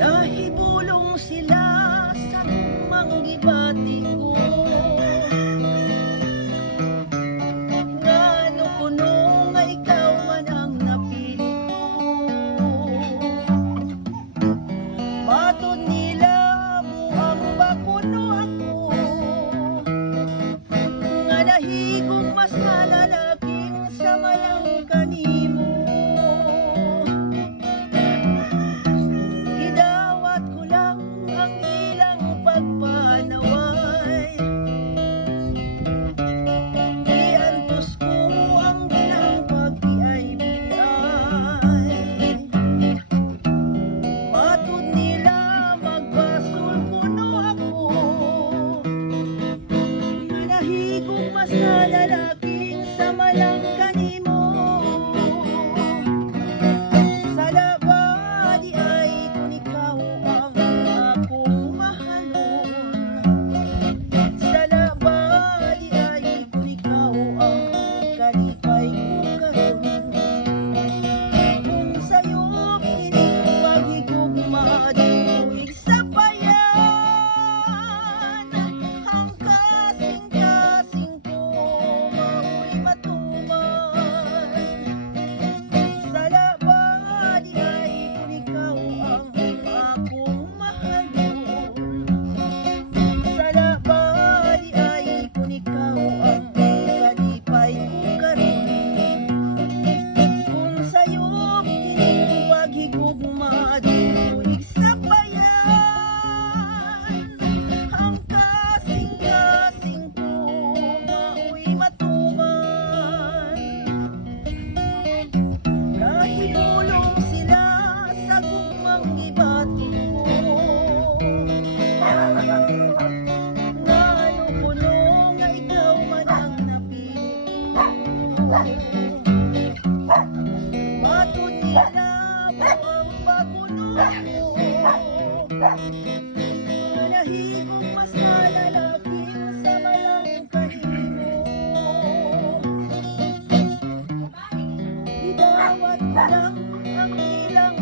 Nahibulong sila sa manggibati ko, ngano kuno nga ikaw man ang napili ko. Matod nila buang ba kuno ako, nga nahigong masalalaking sa malang kanimo. Gidawat ko lang ang ilang pagpanaway, iantos ko ang ilang pag-iay-biyay. Matod nila magbasol kuno ako, nga nahigong masalalaking sa malang kanimo. Sa labadi ay kung ikaw ang akong mahalon, sa labadi ay kung ikaw ang kalipay ko karon. Kung sa'yo piling paghigugma di tuwig sa bayan, ang kasing-kasing ko mao'y matuman. Sa labadi ay kung ikaw ang akong mahalon, sa labadi ay kung ikaw ang kalipay ko karon. Kung sa'yo piling paghigugma di tuwig sa bayan, ang kasing-kasing ko mao'y matuman. Nahibulong sila sa gumang gibato ko, ngano kuno nga ikaw man ang napili ko. Matod nila buang ba kuno ako, nga nahigong masalalaking sa malang kanimo. Idawat ko lang ang ilang